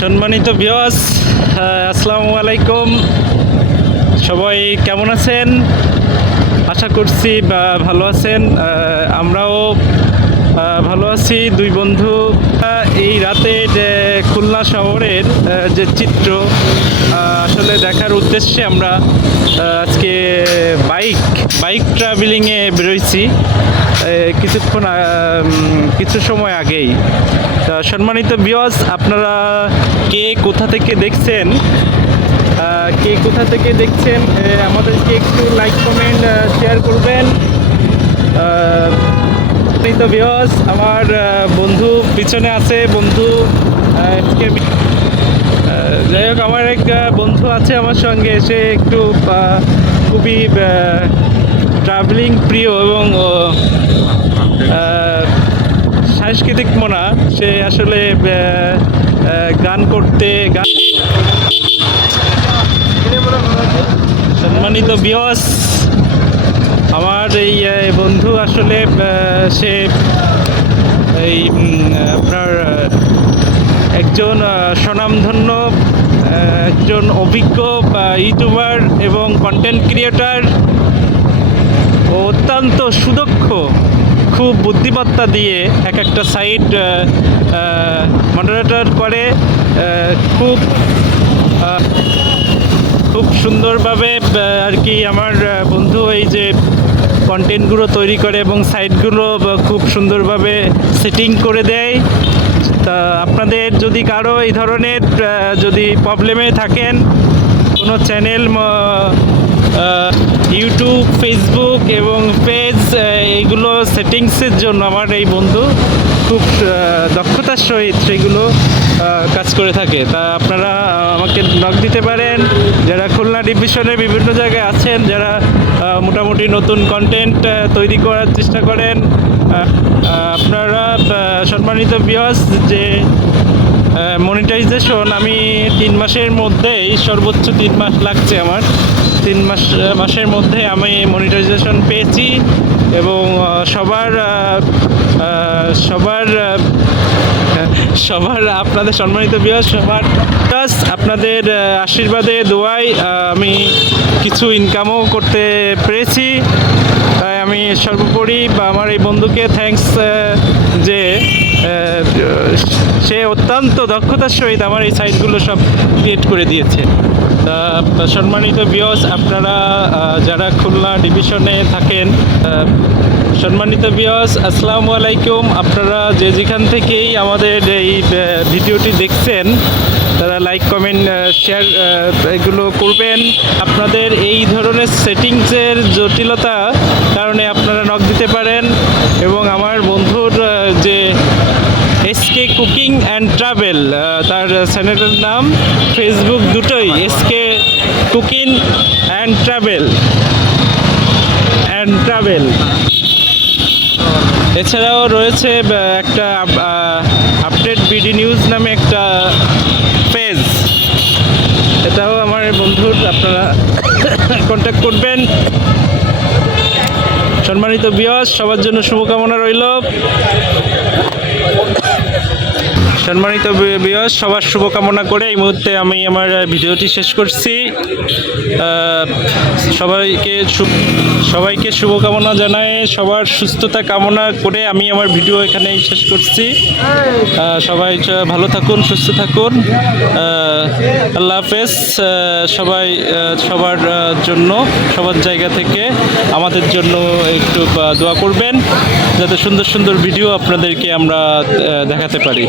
সম্মানিত ভিউয়ার্স, আসসালামু আলাইকুম। সবাই কেমন আছেন? আশা করছি ভালো আছেন। আমরাও ভালো আছি। দুই বন্ধু এই রাতে খুলনা শহরের যে চিত্র আসলে দেখার উদ্দেশ্যে আমরা আজকে বাইক ট্রাভেলিংয়ে বেরোইছি কিছু সময় আগেই। সম্মানিত ভিউয়ার্স, আপনারা কে কোথা থেকে দেখছেন আমাদেরকে একটু লাইক কমেন্ট শেয়ার করবেন। সম্মানিত ভিউয়ার্স, আমার বন্ধু পিছনে আছে। যাই হোক, আমার এক বন্ধু আছে আমার সঙ্গে। সে একটু খুবই ট্রাভেলিং প্রিয় এবং সাংস্কৃতিক মনা। সে আসলে সম্মানিত ভিউয়ার্স, আমার এই বন্ধু আসলে সে আপনার একজন স্বনামধন্য একজন অভিজ্ঞ ইউটিউবার এবং কন্টেন্ট ক্রিয়েটর, অত্যন্ত সুদক্ষ, খুব বুদ্ধিমত্তা দিয়ে এক একটা সাইট মডারেটর করে। খুব সুন্দরভাবে আর কি আমার বন্ধু এই যে কন্টেন্টগুলো তৈরি করে এবং সাইটগুলো খুব সুন্দরভাবে সেটিং করে দেয়। তা আপনাদের যদি কারো এই ধরনের যদি প্রবলেমে থাকেন, কোনো চ্যানেল ইউটিউব, ফেসবুক এবং পেজ এইগুলো সেটিংসের জন্য আমার এই বন্ধু খুব দক্ষতার সহিত সেগুলো কাজ করে থাকে। তা আপনারা আমাকে নক দিতে পারেন। যারা খুলনা ডিভিশনের বিভিন্ন জায়গায় আছেন, যারা মোটামুটি নতুন কন্টেন্ট তৈরি করার চেষ্টা করেন, আপনারা সম্মানিত ভিউয়ার্স, যে মনিটাইজেশন আমি 3 মাসের মধ্যেই, সর্বোচ্চ 3 মাস লাগছে আমার, 3 মাসের মধ্যে আমি মনিটাইজেশন পেয়েছি। এবং সবার আপনাদের সম্মানিত ভিউয়ার্স, সবার আপনাদের আশীর্বাদে, দোয়ায় আমি কিছু ইনকামও করতে পেরেছি। তাই আমি সর্বোপরি আমার এই বন্ধুকে থ্যাঙ্কস, যে সে অত্যন্ত দক্ষতার সহিত আমার এই সাইটগুলো সব ক্রিয়েট করে দিয়েছে। তা সম্মানিত ভিউয়ার্স, আপনারা যারা খুলনা ডিভিশনে থাকেন, সম্মানিত ভিউয়ার্স, আসসালামু আলাইকুম। আপনারা যেখান থেকেই আমাদের এই ভিডিওটি দেখছেন, তারা লাইক কমেন্ট শেয়ার এগুলো করবেন। আপনাদের এই ধরনের সেটিংসের জটিলতা কারণে আপনারা নক দিতে পারেন। এবং আমার বন্ধুর যে এসকে কুকিং অ্যান্ড ট্রাভেল, তার চ্যানেলের নাম, ফেসবুক দুটোই এসকে কুকিং অ্যান্ড ট্রাভেল। এছাড়াও রয়েছে একটা আপডেট বিডি নিউজ নামে একটা পেজ, এটাও আমার বন্ধুর, আপনারা কন্ট্যাক্ট করবেন। সম্মানিত ভিউয়ার্স, সবার জন্য শুভকামনা রইল। সম্মানিত ভিউয়ার্স, সবার শুভকামনা করে এই মুহূর্তে আমি আমার ভিডিওটি শেষ করছি। সবাইকে শুভকামনা জানাই, সবার সুস্থতা কামনা করে আমি আমার ভিডিও এখানেই শেষ করছি। সবাই ভালো থাকুন, সুস্থ থাকুন। আল্লাহ হাফেজ। সবাই সবার জন্য সবার জায়গা থেকে আমাদের জন্য একটু দোয়া করবেন, যাতে সুন্দর সুন্দর ভিডিও আপনাদেরকে আমরা দেখাতে পারি।